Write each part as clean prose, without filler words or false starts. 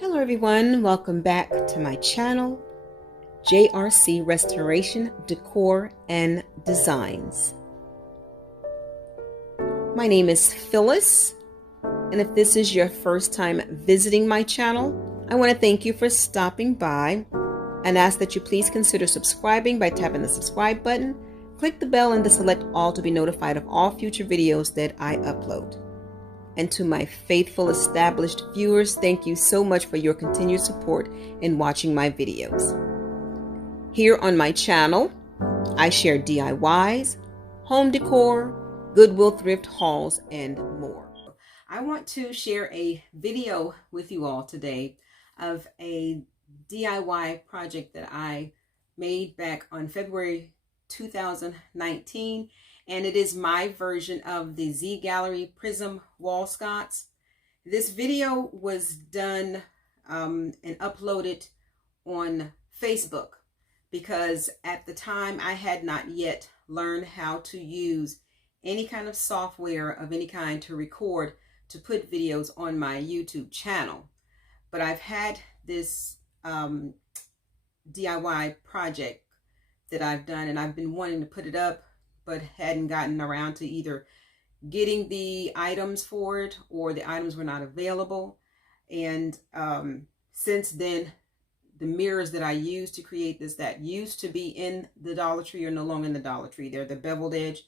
Hello everyone, welcome back to my channel, JRC Restoration, Decor, and Designs. My name is Phyllis, and if this is your first time visiting my channel, I want to thank you for stopping by and ask that you please consider subscribing by tapping the subscribe button, click the bell and select all to be notified of all future videos that I upload. And to my faithful established viewers, thank you so much for your continued support in watching my videos. Here on my channel, I share DIYs, home decor, Goodwill thrift hauls, and more. I want to share a video with you all today of a DIY project that I made back on February 2019. And it is my version of the Z-Gallerie Prism wall sconce. This video was done and uploaded on Facebook because at the time I had not yet learned how to use any kind of software of any kind to record, to put videos on my YouTube channel. But I've had this DIY project that I've done, and I've been wanting to put it up, but hadn't gotten around to either getting the items for it or the items were not available. And since then, the mirrors that I used to create this, that used to be in the Dollar Tree, are no longer in the Dollar Tree. They're the beveled edge.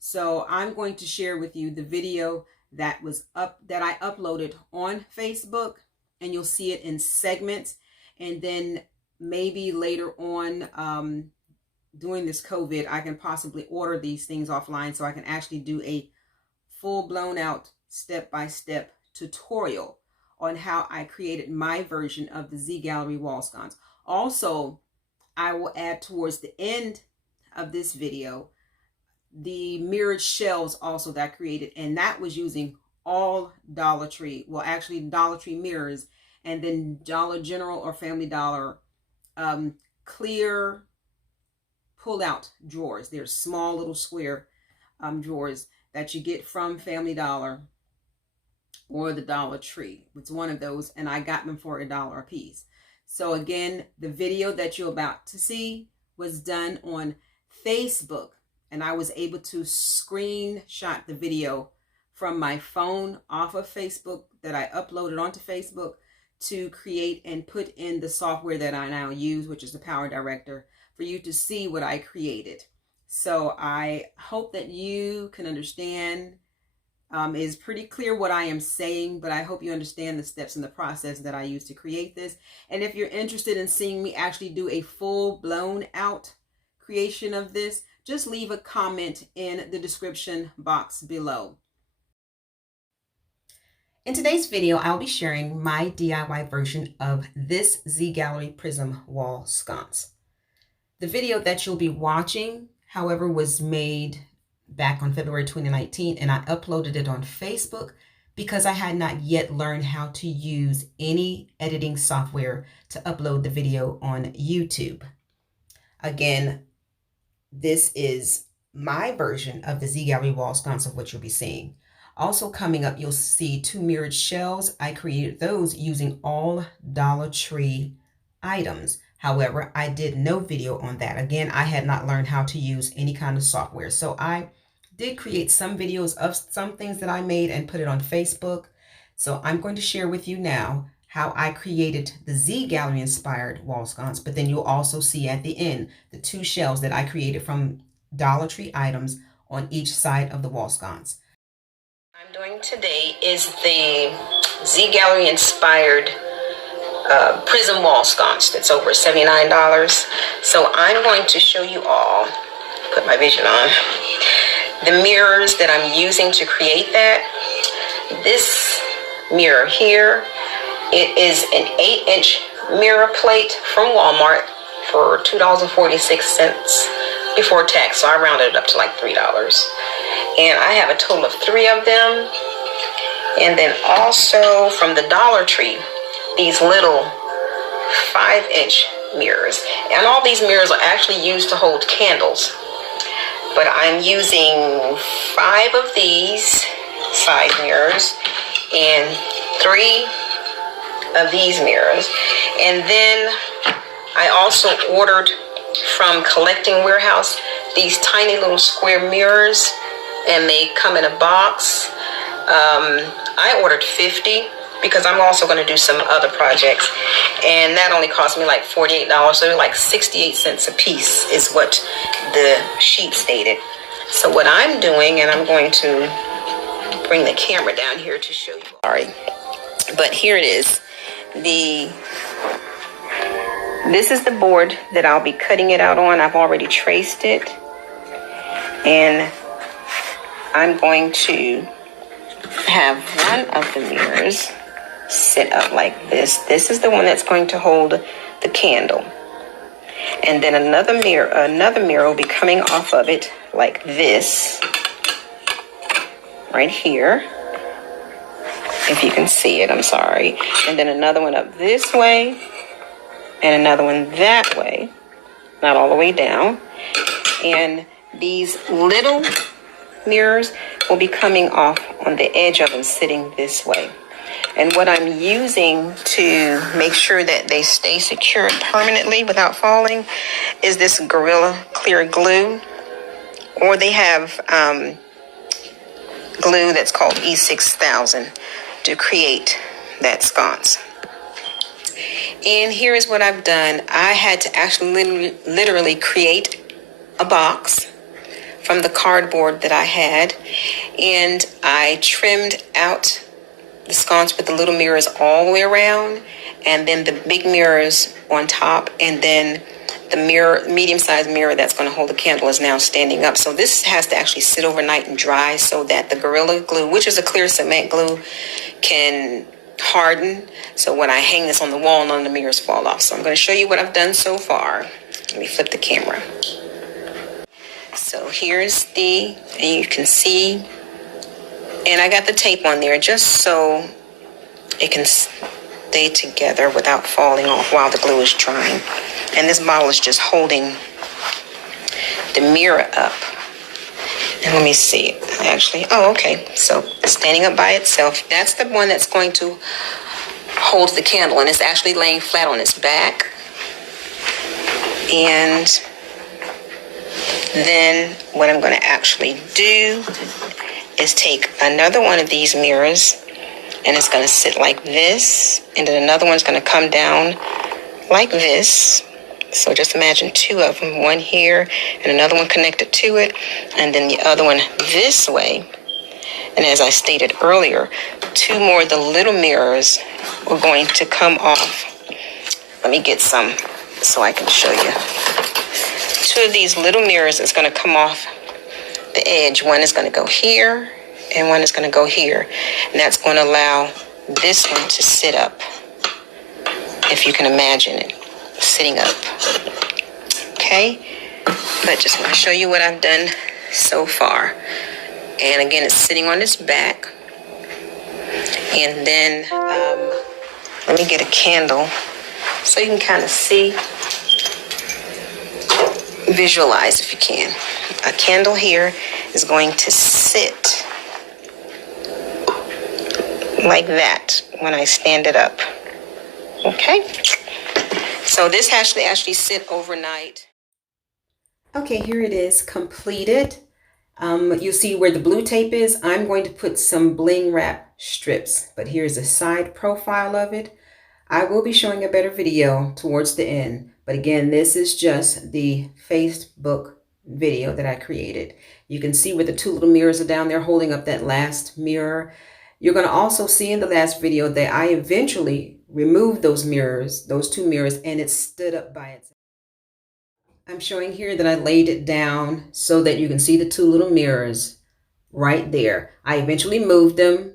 So I'm going to share with you the video that was that I uploaded on Facebook, and you'll see it in segments. And then maybe later on, during this COVID, I can possibly order these things offline so I can actually do a full blown out step-by-step tutorial on how I created my version of the Z-Gallerie wall sconce. Also, I will add towards the end of this video the mirrored shelves also that I created, and that was using all Dollar Tree, well actually Dollar Tree mirrors, and then Dollar General or Family Dollar clear pull-out drawers. They're small little square drawers that you get from Family Dollar or the Dollar Tree. It's one of those, and I got them for $1 a piece. So again, the video that you're about to see was done on Facebook, and I was able to screenshot the video from my phone off of Facebook that I uploaded onto Facebook to create and put in the software that I now use, which is the Power Director, for you to see what I created. So I hope that you can understand. It's pretty clear what I am saying, but I hope you understand the steps in the process that I used to create this. And if you're interested in seeing me actually do a full blown out creation of this, just leave a comment in the description box below. In today's video, I'll be sharing my DIY version of this Z-Gallerie Prism wall sconce. The video that you'll be watching, however, was made back on February 2019, and I uploaded it on Facebook because I had not yet learned how to use any editing software to upload the video on YouTube. Again, this is my version of the Z-Gallerie wall sconce of what you'll be seeing. Also coming up, you'll see 2 mirrored shelves. I created those using all Dollar Tree items. However, I did no video on that. Again, I had not learned how to use any kind of software. So I did create some videos of some things that I made and put it on Facebook. So I'm going to share with you now how I created the Z-Gallerie inspired wall sconce, but then you'll also see at the end the 2 shelves that I created from Dollar Tree items on each side of the wall sconce. What I'm doing today is the Z-Gallerie inspired Prism wall sconce that's over $79. So I'm going to show you all, put my vision on, the mirrors that I'm using to create that. This mirror here, it is an 8-inch mirror plate from Walmart for $2.46 before tax, so I rounded it up to like $3. And I have a total of 3 of them. And then also from the Dollar Tree, these little 5-inch mirrors. And all these mirrors are actually used to hold candles. But I'm using 5 of these side mirrors and 3 of these mirrors. And then I also ordered from Collecting Warehouse these tiny little square mirrors, and they come in a box. I ordered 50 because I'm also going to do some other projects, and that only cost me like $48, so like 68 cents a piece is what the sheet stated. So what I'm doing, and I'm going to bring the camera down here to show you. Sorry, but here it is. This is the board that I'll be cutting it out on. I've already traced it, and I'm going to have one of the mirrors sit up like this. This is the one that's going to hold the candle. And then another mirror will be coming off of it like this, right here. If you can see it, I'm sorry. And then another one up this way, and another one that way, not all the way down. And these little mirrors will be coming off on the edge of them, sitting this way. And what I'm using to make sure that they stay secured permanently without falling is this Gorilla Clear glue, or they have glue that's called E6000 to create that sconce. And here is what I've done. I had to actually literally create a box from the cardboard that I had, and I trimmed out the sconce with the little mirrors all the way around, and then the big mirrors on top, and then the medium-sized mirror that's going to hold the candle is now standing up. So this has to actually sit overnight and dry so that the Gorilla Glue, which is a clear cement glue, can harden. So when I hang this on the wall, none of the mirrors fall off. So I'm going to show you what I've done so far. Let me flip the camera. So here's and you can see, and I got the tape on there just so it can stay together without falling off while the glue is drying. And this bottle is just holding the mirror up. And let me see it. Oh, okay. So standing up by itself, that's the one that's going to hold the candle, and it's actually laying flat on its back. And then what I'm going to actually do is take another one of these mirrors, and it's going to sit like this, and then another one's going to come down like this. So just imagine two of them, one here and another one connected to it, and then the other one this way. And as I stated earlier, two more of the little mirrors are going to come off. Let me get some so I can show you. Two of these little mirrors is going to come off the edge. One is going to go here, and one is going to go here. And that's going to allow this one to sit up, if you can imagine it, sitting up. Okay? But just want to show you what I've done so far. And again, it's sitting on its back. And then let me get a candle so you can kind of see, visualize if you can. A candle here is going to sit like that when I stand it up. Okay? So this has to actually sit overnight. Okay, here it is completed. You'll see where the blue tape is. I'm going to put some bling wrap strips, but here's a side profile of it. I will be showing a better video towards the end, but again, this is just the Facebook video that I created. You can see where the two little mirrors are down there holding up that last mirror. You're going to also see in the last video that I eventually removed those mirrors, those two mirrors, and it stood up by itself. I'm showing here that I laid it down so that you can see the two little mirrors right there. I eventually moved them,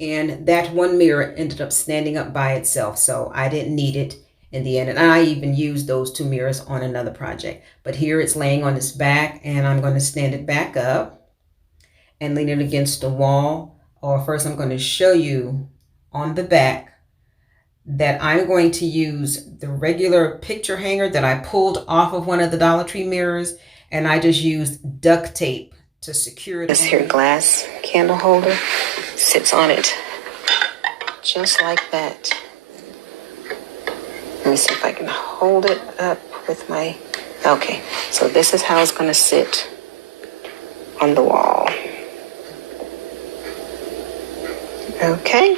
and that one mirror ended up standing up by itself, so I didn't need it in the end. And I even used those two mirrors on another project. But here it's laying on its back, and I'm going to stand it back up and lean it against the wall. Or first I'm going to show you on the back that I'm going to use the regular picture hanger that I pulled off of one of the Dollar Tree mirrors, and I just used duct tape to secure it. This here glass candle holder sits on it just like that. me see if I can hold it up with my, okay. So this is how it's going to sit on the wall. Okay.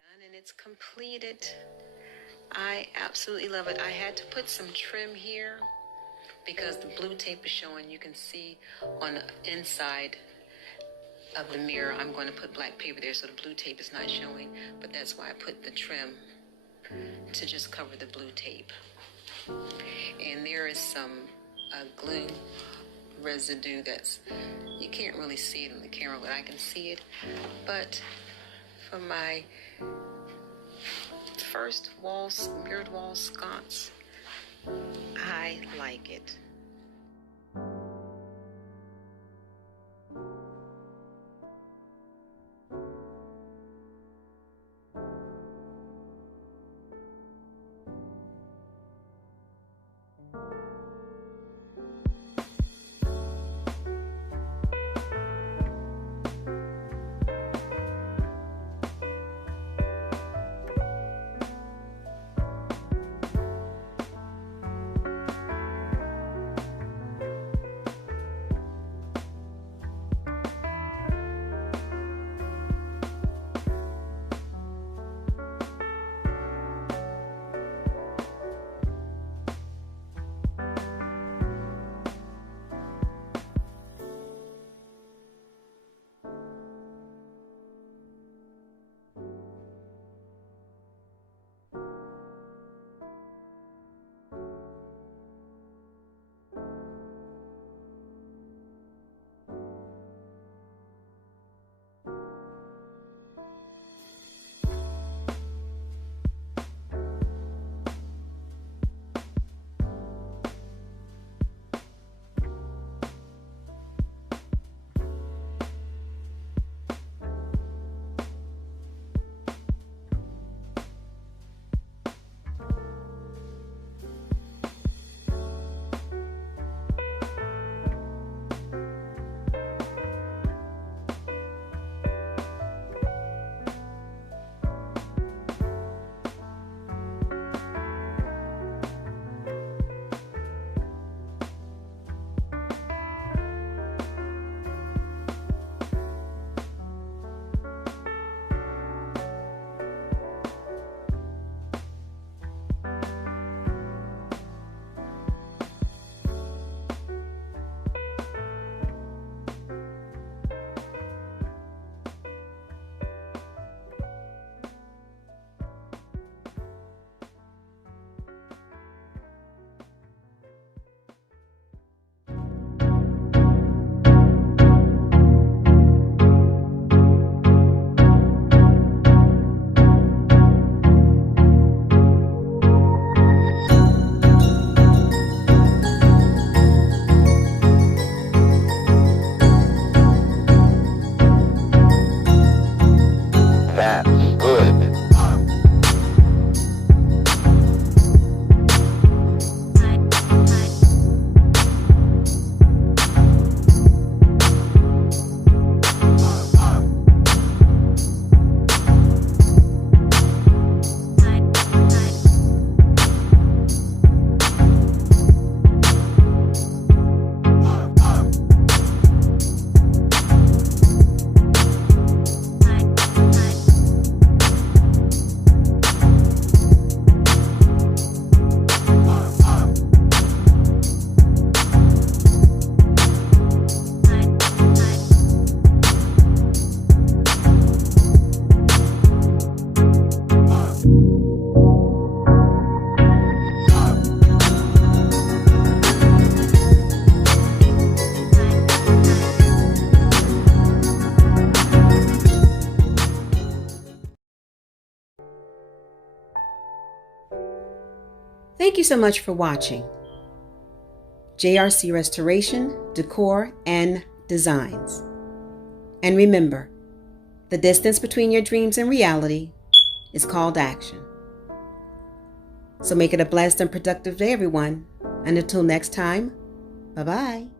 And it's completed. I absolutely love it. I had to put some trim here because the blue tape is showing. You can see on the inside of the mirror, I'm going to put black paper there so the blue tape is not showing, but that's why I put the trim to just cover the blue tape. And there is some glue residue that's, you can't really see it on the camera, but I can see it. But for my first mirrored wall sconce, I like it. Thank you so much for watching. JRC Restoration, Decor, and Designs. And remember, the distance between your dreams and reality is called action. So make it a blessed and productive day, everyone. And until next time, bye-bye.